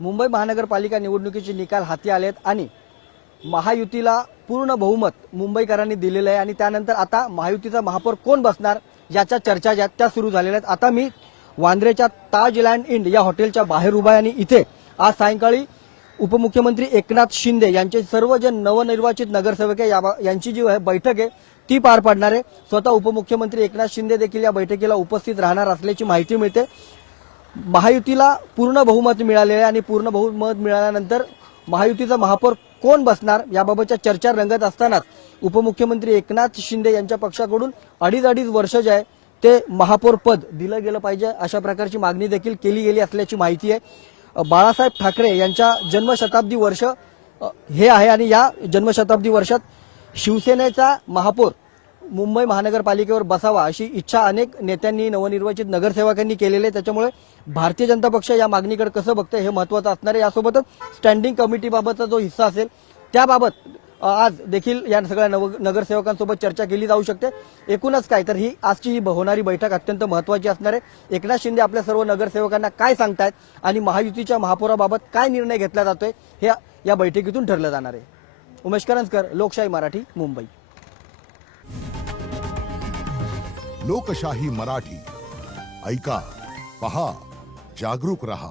मुंबई महानगरपालिका निवडणुकीचे निकाल हाती आलेत आणि महायुतीला पूर्ण बहुमत मुंबईकरांनी दिलेलं आहे आणि त्यानंतर आता महायुतीचा महापौर कोण बसणार याच्या चर्चा ज्या त्या सुरू झालेल्या आहेत। आता मी वांद्रेच्या ताजलँड इंड या हॉटेलच्या बाहेर उभा आहे आणि इथे आज सायंकाळी उपमुख्यमंत्री एकनाथ शिंदे यांचे सर्व जे नवनिर्वाचित नगरसेवक आहे यांची जी बैठक आहे ती पार पडणार आहे। स्वतः उपमुख्यमंत्री एकनाथ शिंदे देखील या बैठकीला उपस्थित राहणार असल्याची माहिती मिळते। महायुतीला पूर्ण बहुमत मिळाले आहे आणि पूर्ण बहुमत मिळाल्यानंतर महायुतीचा महापौर कोण बसणार याबाबतच्या चर्चा रंगत असतानाच उपमुख्यमंत्री एकनाथ शिंदे यांच्या पक्षाकडून अडीच वर्ष जे आहे ते महापौर पद दिलं गेलं पाहिजे अशा प्रकारची मागणी देखील केली गेली असल्याची माहिती आहे। बाळासाहेब ठाकरे यांच्या जन्मशताब्दी वर्ष हे आहे आणि या जन्मशताब्दी वर्षात शिवसेनेचा महापौर मुंबई महानगरपालिकेवर बसावा अशी इच्छा अनेक नेत्यांनी नवनिर्वाचित नगरसेवकांनी केलेली आहे। त्याच्यामुळे भारतीय जनता पक्ष या मागणीकडे कसं बघतंय हे महत्त्वाचं असणार आहे। यासोबतच स्टँडिंग कमिटीबाबतचा जो हिस्सा असेल त्याबाबत आज देखील या सगळ्या नगरसेवकांसोबत चर्चा केली जाऊ शकते। एकूणच काय तर आजची ही होणारी बैठक अत्यंत महत्त्वाची असणार आहे। एकनाथ शिंदे आपल्या सर्व नगरसेवकांना काय सांगतायत आणि महायुतीच्या महापौराबाबत काय निर्णय घेतला जातोय हे या बैठकीतून ठरलं जाणार आहे। उमेश करंजकर, लोकशाही मराठी, मुंबई। लोकशाही मराठी ऐका, पहा, जागरूक रहा।